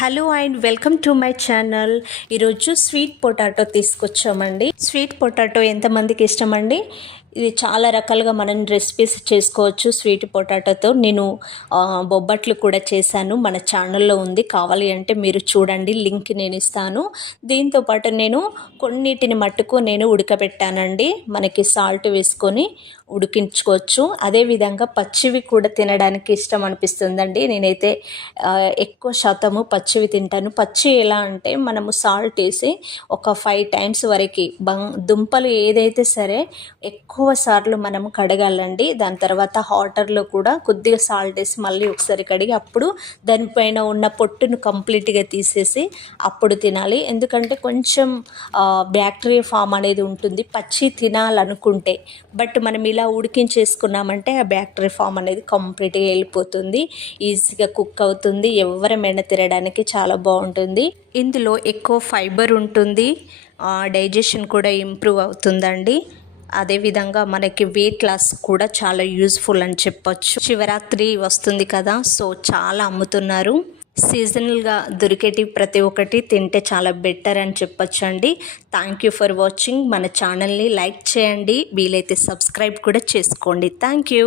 Hello and welcome to my channel. ఈరోజు sweet potato తీసుకొచ్చామండి. Sweet potato ఎంతమందికి ఇష్టమండి? ఇది చాలా రకాలుగా మనం రెసిపీస్ చేసుకోవచ్చు స్వీట్ పొటాటోతో. నేను బొబ్బట్లు కూడా చేశాను, మన ఛానల్లో ఉంది, కావాలి అంటే మీరు చూడండి, లింక్ నేను ఇస్తాను. దీంతోపాటు నేను కొన్నిటిని మట్టుకు నేను ఉడకబెట్టానండి, మనకి సాల్ట్ వేసుకొని ఉడికించుకోవచ్చు. అదేవిధంగా పచ్చివి కూడా తినడానికి ఇష్టం అనిపిస్తుందండి. నేనైతే ఎక్కువ శాతము పచ్చివి తింటాను. పచ్చి ఎలా అంటే మనము సాల్ట్ వేసి ఒక 5 టైమ్స్ వరకు దుంపలు ఏదైతే సరే ఎక్కువ సార్లు మనము కడగాలండి. దాని తర్వాత వాటర్లో కూడా కొద్దిగా సాల్ట్ వేసి మళ్ళీ ఒకసారి కడిగి అప్పుడు దానిపైన ఉన్న పొట్టును కంప్లీట్గా తీసేసి అప్పుడు తినాలి. ఎందుకంటే కొంచెం బ్యాక్టీరియా ఫామ్ అనేది ఉంటుంది పచ్చి తినాలనుకుంటే. బట్ మనం ఇలా ఉడికించేసుకున్నామంటే ఆ బ్యాక్టీరియా ఫామ్ అనేది కంప్లీట్గా వెళ్ళిపోతుంది, ఈజీగా కుక్ అవుతుంది, ఎవరమైనా తినడానికి చాలా బాగుంటుంది. ఇందులో ఎక్కువ ఫైబర్ ఉంటుంది, డైజెషన్ కూడా ఇంప్రూవ్ అవుతుందండి. అదేవిధంగా మనకి వెయిట్ లాస్ కూడా చాలా యూజ్ఫుల్ అని చెప్పొచ్చు. శివరాత్రి వస్తుంది కదా, సో చాలా అమ్ముతున్నారు. సీజనల్గా దొరికేటి ప్రతి ఒక్కటి తింటే చాలా బెటర్ అని చెప్పొచ్చు అండి. Thank you for watching. మన ఛానల్ని లైక్ చేయండి, వీలైతే సబ్స్క్రైబ్ కూడా చేసుకోండి. Thank you.